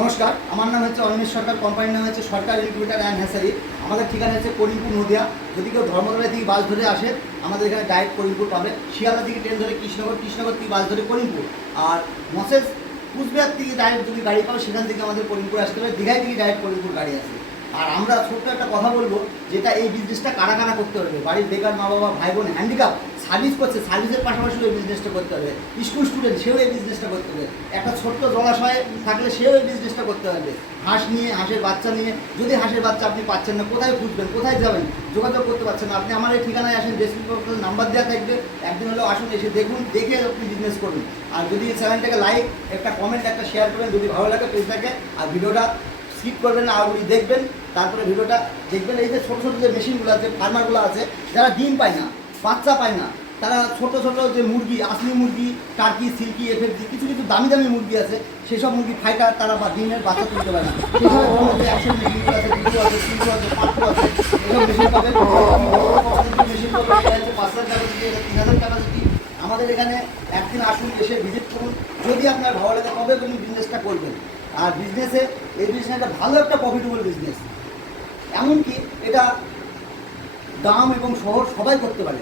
নমস্কার, আমার নাম হচ্ছে অনিমেষ সরকার। কোম্পানির নাম হচ্ছে সরকার ইনকিউবেটর অ্যান্ড হ্যাসারি। আমাদের ঠিকানা হচ্ছে করিমপুর নদিয়া। যদি কেউ ধর্মতলা থেকে বাস ধরে আসে আমাদের এখানে ডাইরেক্ট করিমপুর পাবে। শিয়ালদা থেকে ট্রেন ধরে কৃষ্ণনগর থেকে বাস ধরে করিমপুর। আর মসেস কুচবিহার থেকে ডাইরেক্ট যদি গাড়ি পাও সেখান থেকে আমাদের করিমপুর আসতে হবে। দীঘায় থেকে ডাইরেক্ট করিমপুর গাড়ি আছে। আর আমরা ছোট্ট একটা কথা বলবো, যেটা এই বিজনেসটা কারা কারা করতে পারবে। বাড়ির বেকার মা বাবা ভাই বোন হ্যান্ডিক্যাপ সার্ভিস করছে, সার্ভিসের পাশাপাশি এই বিজনেসটা করতে হবে। স্কুল স্টুডেন্ট সেও এই বিজনেসটা করতে হবে। একটা ছোট্ট জলাশয়ে থাকলে সেও এই বিজনেসটা করতে পারবে। হাঁস নিয়ে, হাঁসের বাচ্চা নিয়ে। যদি হাঁসের বাচ্চা আপনি পাচ্ছেন না, কোথায় খুঁজবেন, কোথায় যাবেন, যোগাযোগ করতে পারছেন না, আপনি আমার এই ঠিকানায় আসেন, ডেসক্রিপশন নাম্বার দেওয়া থাকবে। একদিন হলেও আসুন, এসে দেখুন, দেখে আপনি বিজনেস করুন। আর যদি চ্যানেলটাকে লাইক, একটা কমেন্ট, একটা শেয়ার করবেন যদি ভালো লাগে পেজটাকে। আর ভিডিওটা স্কিপ করবেন না, আগুলি দেখবেন, তারপরে ভিডিওটা দেখবেন। এই যে ছোটো ছোটো যে মেশিনগুলো আছে, ফার্মারগুলো আছে, যারা ডিম পায় না, বাচ্চা পায় না, তারা ছোটো ছোটো যে মুরগি, আসলি মুরগি, টার্কি, সিল্কি, এফএফজি, কিছু কিছু দামি দামি মুরগি আছে, সেসব মুরগি ফাইটার তারা বা ডিমের বাচ্চা তুলতে পারে না। সেসব যে অ্যাকশন মেশিনগুলো আছে, দুটো আছে, তিনটো আছে, পাঁচটো আছে, এসব মেশিন পাবেন। মেশিন পাবেন, এটা হচ্ছে 5,000 ক্যাপাসিটি, এটা 3,000 ক্যাপাসিটি। আমাদের এখানে একদিন আসুন, এসে ভিজিট করুন। যদি আপনার ভালো লাগে তবে আপনি বিজনেসটা করবেন। আর বিজনেসে এই বিজনেসটা ভালো একটা প্রফিটেবল বিজনেস। এমনকি এটা গ্রাম এবং শহর সবাই করতে পারে।